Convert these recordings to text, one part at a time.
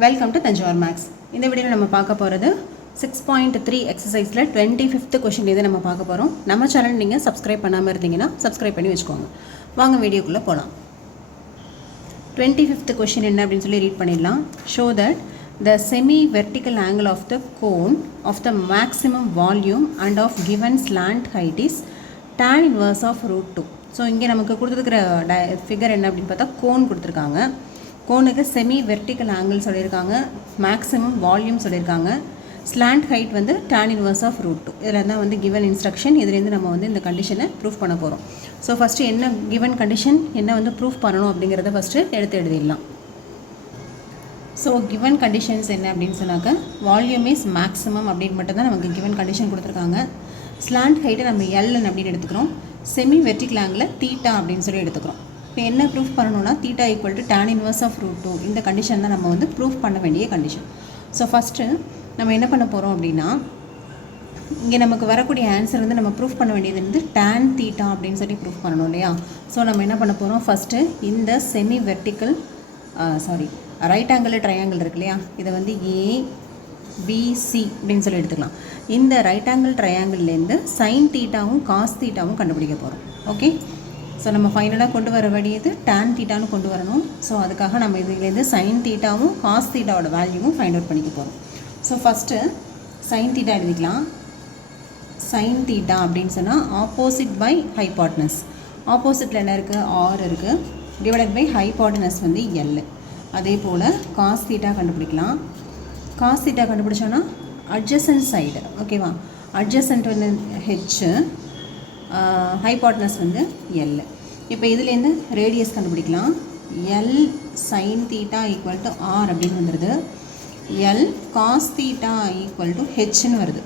Welcome to Thanjavur maths. இந்த வீடியோவில் நம்ம பார்க்க போகிறது 6.3 எக்ஸசைஸில் 25th கொஷின் இதை நம்ம பார்க்க போகிறோம். நம்ம சேனல் நீங்கள் சப்ஸ்கிரைப் பண்ணாமல் இருந்தீங்கன்னா சப்ஸ்கிரைப் பண்ணி வச்சுக்கோங்க. வாங்க வீடியோக்குள்ளே போகலாம். 25th கொஷின் என்ன அப்படின்னு சொல்லி ரீட் பண்ணிடலாம். Show that the semi-vertical angle of the cone of the maximum volume and of given slant height is tan inverse of root 2. So இங்கே நமக்கு கொடுத்துருக்கிற ஃபிகர் என்ன அப்படின்னு பார்த்தா கோன் கொடுத்துருக்காங்க. கோனுக்கு செமி வெர்டிக்கல் ஆங்கிள் சொல்லியிருக்காங்க, மேக்ஸிமம் வால்யூம் சொல்லியிருக்காங்க, ஸ்லாண்ட் ஹைட் வந்து tan இன்வர்ஸ் ஆஃப் ரூட் 2. இதில் தான் வந்து கிவன் இன்ஸ்ட்ரக்ஷன். இதுலேருந்து நம்ம வந்து இந்த கண்டிஷனை ப்ரூஃப் பண்ண போகிறோம். ஸோ ஃபஸ்ட்டு என்ன கிவன் கண்டிஷன் என்ன வந்து ப்ரூஃப் பண்ணணும் அப்படிங்கிறத ஃபஸ்ட்டு எடுத்து எழுதிடலாம். ஸோ கிவன் கண்டிஷன்ஸ் என்ன அப்படின்னு சொன்னாக்க வால்யூம் இஸ் மேக்ஸிமம் அப்படின்னு மட்டும் தான் நமக்கு கிவன் கண்டிஷன் கொடுத்துருக்காங்க. ஸ்லாண்ட் ஹைட்டை நம்ம எல்என் அப்படின்னு எடுத்துக்கிறோம். செமி வெர்டிக்கல் ஆங்கிள் தீட்டா அப்படின்னு சொல்லி எடுத்துக்கிறோம். இப்போ என்ன ப்ரூஃப் பண்ணணும்னா theta equal to tan inverse of root 2. இந்த கண்டிஷன் தான் நம்ம வந்து ப்ரூஃப் பண்ண வேண்டிய கண்டிஷன். ஸோ ஃபஸ்ட்டு நம்ம என்ன பண்ண போகிறோம் அப்படின்னா இங்கே நமக்கு வரக்கூடிய ஆன்சர் வந்து நம்ம ப்ரூஃப் பண்ண வேண்டியது வந்து tan தீட்டா அப்படின்னு சொல்லி ப்ரூஃப் பண்ணணும் இல்லையா. ஸோ நம்ம என்ன பண்ண போகிறோம், ஃபஸ்ட்டு இந்த semi vertical right angle triangle இருக்கு இல்லையா, இதை வந்து ஏபிசி அப்படின்னு சொல்லி எடுத்துக்கலாம். இந்த ரைட் ஆங்கிள் ட்ரையாங்கிள்லேருந்து சைன் தீட்டாவும் காஸ் தீட்டாவும் கண்டுபிடிக்க போகிறோம். ஓகே, ஸோ நம்ம ஃபைனலாக கொண்டு வர வேண்டியது tan தீட்டான்னு கொண்டு வரணும். ஸோ அதுக்காக நம்ம இதுலேருந்து சைன் தீட்டாவும் காஸ் தீட்டாவோட வேல்யூவும் ஃபைண்ட் அவுட் பண்ணிக்க போகிறோம். ஸோ ஃபஸ்ட்டு சைன் தீட்டா எழுதிக்கலாம். சைன் தீட்டா அப்படின்னு சொன்னால் ஆப்போசிட் பை ஹைபாட்னஸ். ஆப்போசிட்டில் என்ன இருக்குது, ஆர் இருக்குது, டிவைடட் பை ஹைபாட்னஸ் வந்து எல். அதே போல் காஸ் தீட்டா கண்டுபிடிக்கலாம். காஸ் தீட்டா கண்டுபிடிச்சோன்னா அட்ஜசன்ட் சைடு, ஓகேவா, அட்ஜசன்ட் வந்து ஹெச், ஹைபாட்னஸ் வந்து எல். இப்போ இதுலேருந்து ரேடியஸ் கண்டுபிடிக்கலாம். L sine theta equal to R அப்படின்னு வந்துடுது. L cos theta equal to ஹெச்னு வருது.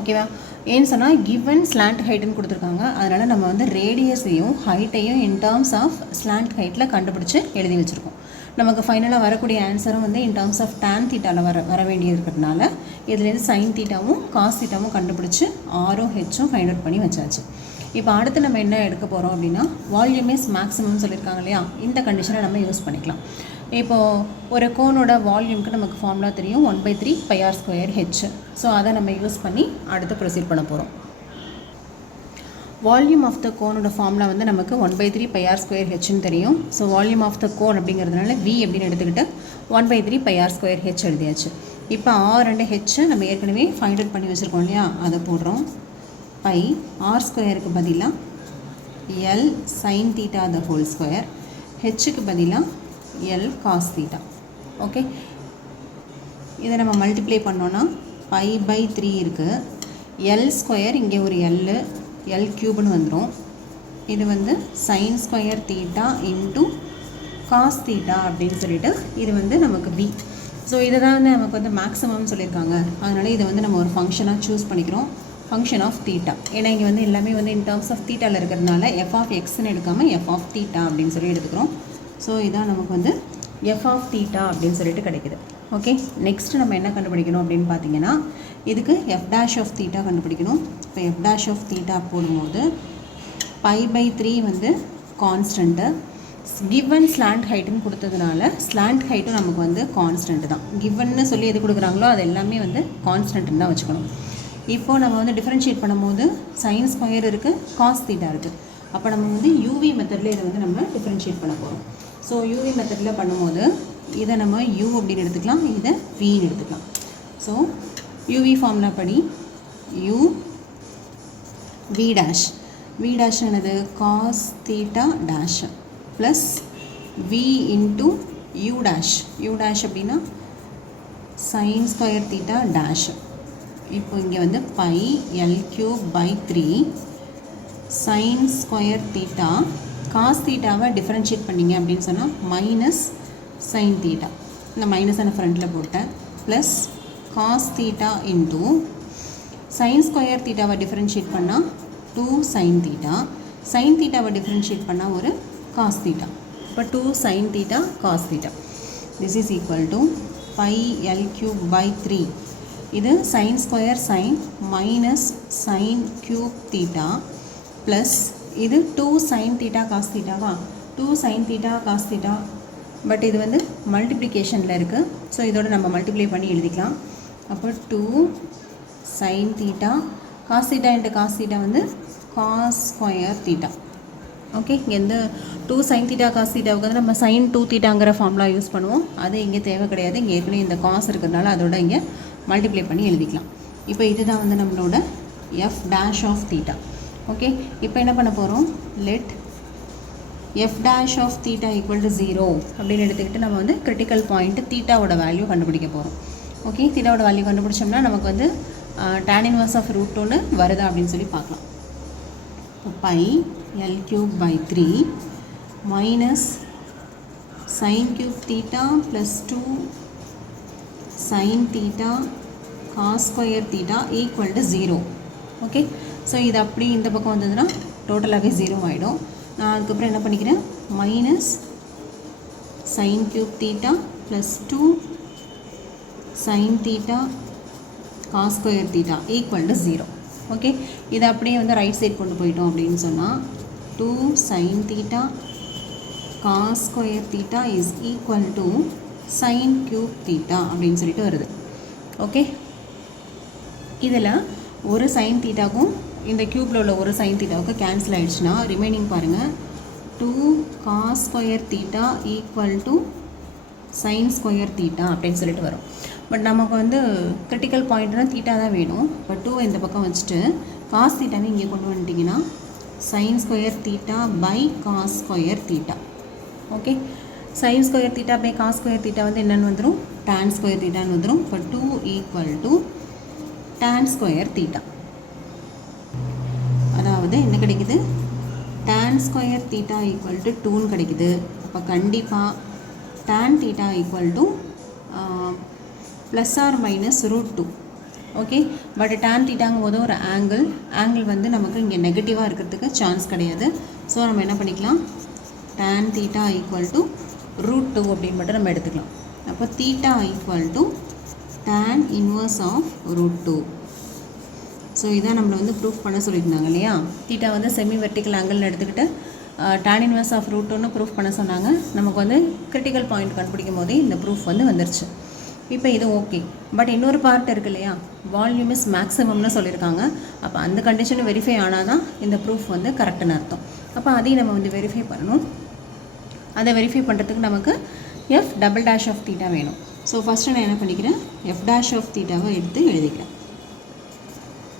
ஓகேவா, ஏன்னு சொன்னால் கிவன் ஸ்லாண்ட் ஹைட்டுன்னு கொடுத்துருக்காங்க. அதனால் நம்ம வந்து ரேடியஸையும் ஹைட்டையும் இன் டேர்ம்ஸ் ஆஃப் ஸ்லாண்ட் ஹைட்டில் கண்டுபிடிச்சி எழுதி வச்சுருக்கோம். நமக்கு ஃபைனலாக வரக்கூடிய ஆன்சரும் வந்து இன் டேர்ம்ஸ் ஆஃப் tan தீட்டாவில் வர வேண்டியது இருக்கிறதுனால இதுலேருந்து சைன் தீட்டாவும் காஸ் தீட்டாவும் கண்டுபிடிச்சி ஆரும் ஹெச்சும் ஃபைண்ட் அவுட் பண்ணி வச்சாச்சு. இப்போ அடுத்து நம்ம என்ன எடுக்க போகிறோம் அப்படின்னா வால்யூம் இஸ் மேக்ஸிமம் சொல்லியிருக்காங்க இல்லையா, இந்த கண்டிஷனை நம்ம யூஸ் பண்ணிக்கலாம். இப்போது ஒரு கோனோட வால்யூம்க்கு நமக்கு ஃபார்முலா தெரியும், 1/3 πr²h. ஸோ அதை நம்ம யூஸ் பண்ணி அடுத்து ப்ரொசீட் பண்ண போகிறோம். வால்யூம் ஆஃப் த கோனோட ஃபார்முலா வந்து நமக்கு 1/3 πr²hன்னு தெரியும். So volume of the cone அப்படிங்கிறதுனால v அப்படின்னு எடுத்துக்கிட்டு 1/3 πr²h எழுதியாச்சு. இப்போ ஆர் அண்ட் ஹெச் நம்ம ஏற்கனவே ஃபைண்ட் அவுட் பண்ணி வச்சுருக்கோம் இல்லையா, அதை போடுறோம். பை r²க்கு பதிலாக L sine theta the whole square, ஹெச்சுக்கு பதிலாக எல் காஸ் தீட்டா. ஓகே, இதை நம்ம மல்டிப்ளை பண்ணோன்னா π/3 இருக்குது. எல் ஸ்கொயர் இங்கே ஒரு எல் க்யூப்னு வந்துடும். இது வந்து sine square theta into cos theta அப்படின்னு சொல்லிட்டு இது வந்து நமக்கு v. ஸோ இதை தான் வந்து நமக்கு வந்து மேக்ஸிமம் சொல்லியிருக்காங்க. அதனால் இதை வந்து நம்ம ஒரு ஃபங்க்ஷனாக சூஸ் பண்ணிக்கிறோம், ஃபங்க்ஷன் ஆஃப் தீட்டா. ஏன்னா இங்கே வந்து எல்லாமே வந்து இன் டேர்ம்ஸ் ஆஃப் தீட்டாவில் இருக்கிறதுனால எஃப் ஆஃப் எக்ஸ்ன்னு எடுக்காமல் எஃப் ஆஃப் தீட்டா அப்படின்னு சொல்லி எடுத்துக்கிறோம். ஸோ இதான் நமக்கு வந்து எஃப் ஆஃப் தீட்டா அப்படின்னு சொல்லிட்டு கிடைக்குது. ஓகே, நெக்ஸ்ட்டு நம்ம என்ன கண்டுபிடிக்கணும் அப்படின்னு பார்த்தீங்கன்னா இதுக்கு எஃப் டேஷ் ஆஃப் தீட்டா கண்டுபிடிக்கணும். இப்போ எஃப் டேஷ் ஆஃப் தீட்டா போடும்போது π/3 வந்து கான்ஸ்டண்ட்டு, கிவன் ஸ்லாண்ட் ஹைட்டுன்னு கொடுத்ததுனால ஸ்லாண்ட் ஹைட்டும் நமக்கு வந்து கான்ஸ்டன்ட்டு தான். கிவன்னு சொல்லி எது கொடுக்குறாங்களோ அது எல்லாமே வந்து கான்ஸ்டன்ட்டுன்னு தான் வச்சுக்கணும். இப்போது நம்ம வந்து டிஃப்ரென்ஷியேட் பண்ணும்போது சைன் ஸ்கொயர் இருக்குது, காஸ் தீட்டா இருக்குது. அப்போ நம்ம வந்து யூவி மெத்தடில் இதை வந்து நம்ம டிஃப்ரென்ஷியேட் பண்ண போகிறோம். ஸோ யூவி மெத்தடில் பண்ணும்போது இதை நம்ம யூ அப்படின்னு எடுத்துக்கலாம், இதை வின்னு எடுத்துக்கலாம். ஸோ யூவி ஃபார்முலா படி யூ வி டேஷ் என்னது cos theta dash plus V into U dash அப்படின்னா சைன் ஸ்கொயர் தீட்டா டேஷ். இப்போ இங்கே வந்து πl3/3 sine square theta, cos தீட்டாவை டிஃப்ரென்ஷியேட் பண்ணிங்க அப்படின்னு சொன்னால் மைனஸ் சைன் தீட்டா, இந்த மைனஸான ஃப்ரண்ட்டில் போட்டேன், plus cos theta into sine square தீட்டாவை டிஃப்ரென்ஷியேட் பண்ணால் 2 சைன் தீட்டா, சைன் தீட்டாவை டிஃப்ரென்ஷியேட் பண்ணால் ஒரு காஸ் தீட்டா. இப்போ 2 sine theta cos theta this is equal to πl3/3. இது sine square sine minus sine cube theta plus இது 2 சைன் தீட்டா காஸ் தீட்டாவா, 2 sine theta cos theta but இது வந்து மல்டிப்ளிகேஷனில் இருக்குது. ஸோ இதோட நம்ம மல்டிப்ளை பண்ணி எழுதிக்கலாம். அப்போ 2 sin theta cos theta into cos theta வந்து cos square theta. ஓகே, இங்கே இந்த 2 sin theta cos thetaவுக்கு வந்து நம்ம sin 2 thetaங்கிற ஃபார்முலா யூஸ் பண்ணுவோம். அது இங்கே தேவை கிடையாது. இங்கே ஏற்கனவே இந்த காஸ் இருக்கிறதுனால அதோட இங்கே மல்டிப்ளை பண்ணி எழுதிக்கலாம். இப்போ இதுதான் வந்து நம்மளோட f dash of theta. Okay, இப்போ என்ன பண்ண போகிறோம், let f dash of theta equal to 0 அப்படின்னு எடுத்துக்கிட்டு நம்ம வந்து கிரிட்டிக்கல் பாயிண்ட் தீட்டாவோட வேல்யூ கண்டுபிடிக்க போகிறோம். ஓகே, தீட்டாவோட வேல்யூ கண்டுபிடிச்சோம்னா நமக்கு வந்து tan inverse of root 2 வருதா அப்படின்னு சொல்லி பார்க்கலாம். இப்போ pi l cube by 3 minus sin cube theta plus 2 sin theta cos square theta equal to 0. Okay, so இது அப்படி இந்த பக்கம் வந்ததுன்னா டோட்டலாகவே 0 ஆகிடும். நான் அதுக்கப்புறம் என்ன பண்ணிக்கிறேன், minus sin cube theta plus 2 sin theta cos square theta equal to 0. Okay, இதை அப்படியே வந்து ரைட் சைட் கொண்டு போயிட்டோம் அப்படின்னு சொன்னால் 2 sin theta cos square theta is equal to sin cube theta அப்படின்னு சொல்லிட்டு வருது. ஓகே, இதில் ஒரு sin thetaக்கும் இந்த க்யூப்பில் உள்ள ஒரு sin thetaவுக்கு கேன்சல் ஆகிடுச்சுன்னா ரிமைனிங் பாருங்கள், 2 cos square theta equal to sin square theta அப்படின்னு சொல்லிட்டு வரும். பட் நமக்கு வந்து கிரிட்டிக்கல் பாயிண்ட்னா தீட்டா தான் வேணும். பட் 2 இந்த பக்கம் வச்சுட்டு காஸ் தீட்டாவே இங்கே கொண்டு வந்துட்டிங்கன்னா sin square theta by cos square theta. Okay, sin square theta by cos square theta வந்து என்னென்னு வந்துடும், tan square thetaன்னு வந்துடும். இப்போ 2 equal to tan square theta. அதாவது என்ன கிடைக்குது, tan square theta equal to 2ன்னு கிடைக்குது. அப்போ கண்டிப்பாக tan theta equal to plus R minus √2. Okay, but tan தீட்டாங்கும் போது ஒரு ஆங்கிள் வந்து நமக்கு இங்கே நெகட்டிவாக இருக்கிறதுக்கு சான்ஸ் கிடையாது. ஸோ நம்ம என்ன பண்ணிக்கலாம், tan theta equal to √2 அப்படின்னு மட்டும் நம்ம எடுத்துக்கலாம். அப்போ theta equal to tan inverse of √2. So இதான் நம்மளை வந்து ப்ரூஃப் பண்ண சொல்லியிருந்தாங்க இல்லையா. தீட்டா வந்து செமி வெர்டிக்கல் ஆங்கிள்னு எடுத்துக்கிட்டு tan inverse of √2ன்னு ப்ரூஃப் பண்ண சொன்னாங்க. நமக்கு வந்து கிரிட்டிக்கல் பாயிண்ட் கண்டுபிடிக்கும் போதே இந்த ப்ரூஃப் வந்து வந்துருச்சு. இப்போ இது ஓகே, பட் இன்னொரு பார்ட் இருக்குது இல்லையா, வால்யூம் இஸ் மேக்ஸிமம்னு சொல்லியிருக்காங்க. அப்போ அந்த கண்டிஷன் வெரிஃபை ஆனால் தான் இந்த ப்ரூஃப் வந்து கரெக்டுன்னு அர்த்தம். அப்போ அதையும் நம்ம வந்து வெரிஃபை பண்ணணும். அதை வெரிஃபை பண்ணுறதுக்கு நமக்கு f double dash of theta வேணும். ஸோ ஃபஸ்ட்டு நான் என்ன பண்ணிக்கிறேன், f டேஷ் ஆஃப் தீட்டாவை எடுத்து எழுதிக்கிறேன்.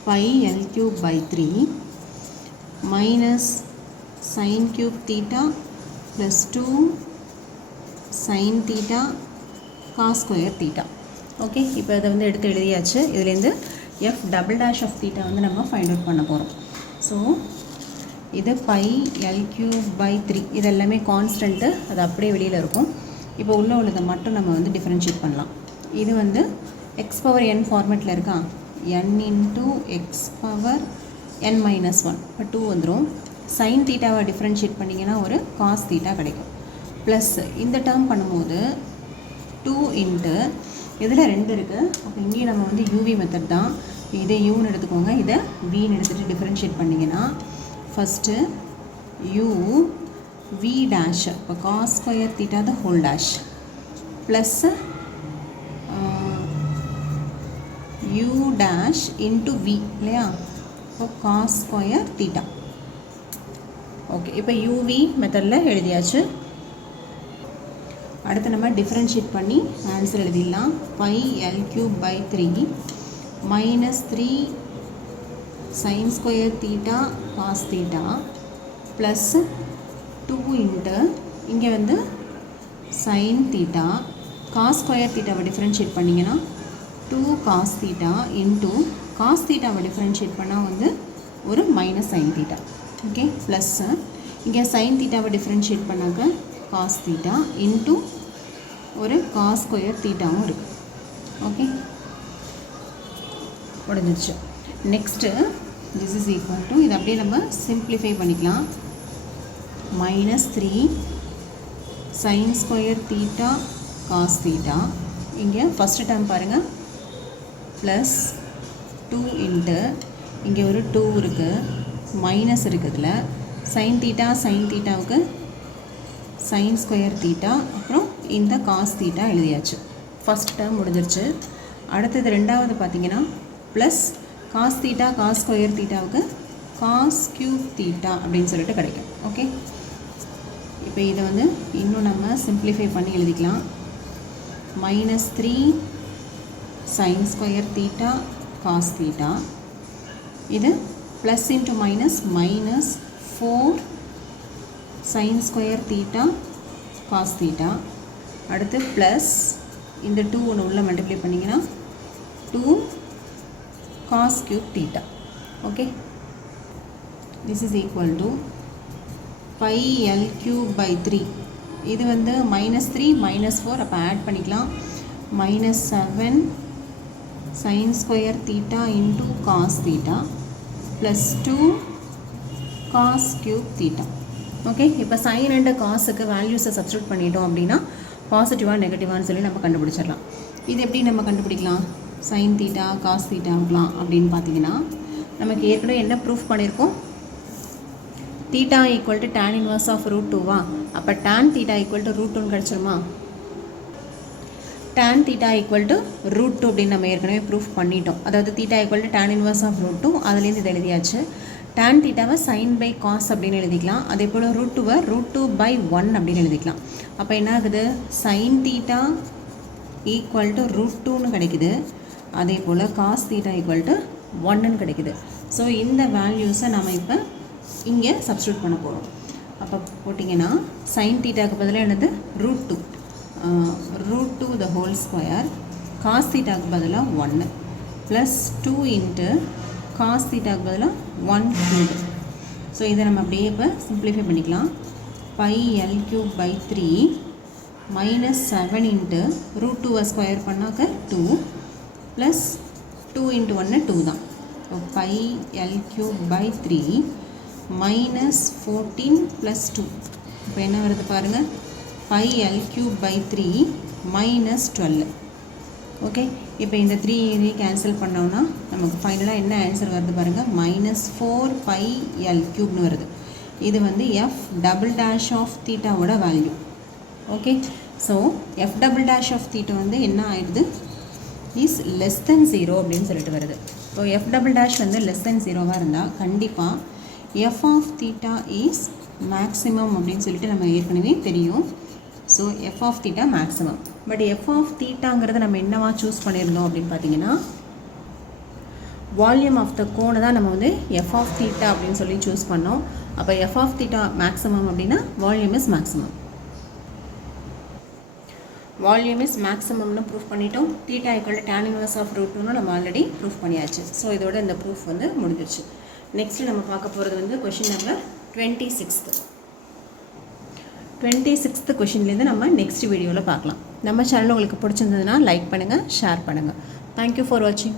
pi l cube by 3 minus sin cube theta plus 2 sin theta cos square theta. Okay, இப்போ இதை வந்து எடுத்து எழுதியாச்சு. இதுலேருந்து f double dash of theta வந்து நம்ம ஃபைண்ட் அவுட் பண்ண போகிறோம். ஸோ இது pi l cube by 3 இது எல்லாமே கான்ஸ்டன்ட்டு, அது அப்படியே வெளியில் இருக்கும். இப்போ உள்ளதை மட்டும் நம்ம வந்து டிஃப்ரென்ஷியேட் பண்ணலாம். இது வந்து x பவர் n ஃபார்மேட்டில் இருக்கா, n into x power n minus 1. இப்போ 2 வந்துடும். sin தீட்டாவை டிஃப்ரென்ஷியேட் பண்ணிங்கன்னா ஒரு cos தீட்டா கிடைக்கும். ப்ளஸ் இந்த டேர்ம் பண்ணும்போது 2 இன்ட்டு இதில் 2 இருக்குது. அப்போ இங்கேயும் நம்ம வந்து யூவி மெத்தட் தான். இதை யூன்னு எடுத்துக்கோங்க, இதை வின்னு எடுத்துகிட்டு டிஃப்ரென்ஷியேட் பண்ணிங்கன்னா ஃபஸ்ட்டு யூ வி டேஷ், இப்போ cos square theta the whole dash plus U dash into V இல்லையா, இப்போ காஸ் ஸ்கொயர் தீட்டா. ஓகே, இப்போ யூவி மெத்தடில் எழுதியாச்சு. அடுத்து நம்ம டிஃப்ரென்ஷியேட் பண்ணி ஆன்சர் எழுதிடலாம். pi l cube by 3 minus 3 sin square theta cos theta plus 2 into இங்கே வந்து sin theta cos square thetaவை டிஃப்ரென்ஷியேட் பண்ணிங்கன்னா 2 cos theta into cos thetaவை டிஃப்ரென்ஷியேட் பண்ணால் வந்து ஒரு minus sin theta. Okay, plus இங்கே sin thetaவை டிஃப்ரென்ஷியேட் பண்ணாக்க cos theta into ஒரு cos square தீட்டாவும் இருக்குது. ஓகே, முடிஞ்சிருச்சு. Next this is equal to, இது அப்படியே நம்ம சிம்பிளிஃபை பண்ணிக்கலாம். -3 sin square theta cos theta, இங்கே ஃபஸ்ட்டு டேர்ம் பாருங்கள், ப்ளஸ் 2 இன்ட்டு இங்கே ஒரு 2 இருக்குது, மைனஸ் இருக்குதுல sin theta sin thetaவுக்கு sin square theta, அப்புறம் இந்த காஸ் தீட்டா எழுதியாச்சு. ஃபஸ்ட் டேர்ம் முடிஞ்சிருச்சு. அடுத்தது ரெண்டாவது பார்த்தீங்கன்னா plus cos theta cos square தீட்டாவுக்கு காஸ் கியூப் தீட்டா அப்படின்னு சொல்லிட்டு கிடைக்கும். ஓகே, இப்போ இதை வந்து இன்னும் நம்ம சிம்பிளிஃபை பண்ணி எழுதிக்கலாம். -3 sin square theta cos theta, இது plus into minus -4 sin square theta cos theta, அடுத்து ப்ளஸ் இந்த 2 ஒன்று உள்ள மல்டிப்ளை பண்ணிங்கன்னா 2 cos cube theta. Okay, this is equal to πl3/3. இது வந்து -3 -4 அப்போ ஆட் பண்ணிக்கலாம். -7 sin square theta into cos theta plus 2 cos cube theta. Okay, இப்போ சைன் அண்ட் காஸுக்கு வேல்யூஸை சப்ஸ்டியூட் பண்ணிட்டோம் அப்படின்னா பாசிட்டிவாக நெகட்டிவான்னு சொல்லி நம்ம கண்டுபிடிச்சிடலாம். இது எப்படி நம்ம கண்டுபிடிக்கலாம்? சைன் தீட்டா காஸ் தீட்டாக்கலாம் அப்படின்னு பார்த்தீங்கன்னா நமக்கு ஏற்கனவே என்ன ப்ரூஃப் பண்ணியிருக்கோம்? Theta equal to tan inverse of √2வா? அப்போ tan தீட்டா ஈக்குவல் டு √2ன்னு கிடச்சிருமா? tan தீட்டா ஈக்குவல் டு √2 அப்படின்னு நம்ம ஏற்கனவே ப்ரூஃப் பண்ணிட்டோம். அதாவது theta equal to tan inverse of √2, அதுலேருந்து இது எழுதியாச்சு. tan தீட்டாவை sin பை காஸ் அப்படின்னு எழுதிக்கலாம். அதே போல் √2வை √2/1 அப்படின்னு எழுதிக்கலாம். அப்போ என்ன ஆகுது? sin தீட்டா ஈக்குவல் டு √2ன்னு கிடைக்குது. அதே போல் காஸ் தீட்டா ஈக்குவல் டு 1ன்னு கிடைக்குது. ஸோ இந்த வேல்யூஸை நம்ம இப்போ இங்கே சப்ஸ்டியூட் பண்ண போகிறோம். அப்போ போட்டிங்கன்னா சைன் தீட்டாவுக்கு பதிலாக என்னது? √2 த ஹோல் ஸ்கொயர், காஸ் தீட்டாவுக்கு பதிலாக 1 ப்ளஸ் 2 இன்ட்டு காஸ் தீட்டாவுக்கு பதிலாக 1/3. ஸோ இதை நம்ம அப்படியே இப்போ சிம்பிளிஃபை பண்ணிக்கலாம். πl3/3 -7 இன்ட்டு √2வை ஸ்கொயர் பண்ணாக்க 2 ப்ளஸ் 2 இன்ட்டு 1 2 தான். So πl3/3 -14 plus 2. இப்போ என்ன வருது பாருங்கள்? πl3/3 -12. ஓகே, இப்போ இந்த 3 கேன்சல் பண்ணோன்னா நமக்கு ஃபைனலாக என்ன ஆன்சர் வருது பாருங்கள்? -4πl3ன்னு வருது. இது வந்து f" ஆஃப் தீட்டாவோட value. Okay, so f" of theta வந்து என்ன ஆயிடுது? இஸ் லெஸ் தென் 0 அப்படின்னு சொல்லிட்டு வருது. ஸோ f" வந்து லெஸ் தென் 0வாக இருந்தால் கண்டிப்பாக f of theta is maximum அப்படின்னு சொல்லிட்டு நம்ம ஏற்கனவே தெரியும். So f of theta maximum. But f of தீட்டாங்கிறத நம்ம என்னவா சூஸ் பண்ணியிருந்தோம் அப்படின்னு பார்த்தீங்கன்னா வால்யூம் ஆஃப் த கோனை தான் நம்ம வந்து f ஆஃப் தீட்டா அப்படின்னு சொல்லி சூஸ் பண்ணோம். அப்போ f ஆஃப் தீட்டா மேக்ஸிமம் அப்படின்னா volume is maximum. Volume is மேக்ஸிமம்னு ப்ரூஃப் பண்ணிட்டோம். Theta equal to tan inverse of √2ன்னு நம்ம ஆல்ரெடி ப்ரூஃப் பண்ணியாச்சு. ஸோ இதோட இந்த ப்ரூஃப் வந்து முடிஞ்சிருச்சு. நெக்ஸ்ட் நம்ம பார்க்க போகிறது வந்து கொஷின் நம்பர் 26th கொஷின்லேருந்து நம்ம நெக்ஸ்ட் வீடியோவில் பார்க்கலாம். நம்ம சேனல் உங்களுக்கு பிடிச்சிருந்ததுன்னா லைக் பண்ணுங்கள், ஷேர் பண்ணுங்கள். தேங்க்யூ ஃபார் வாட்சிங்.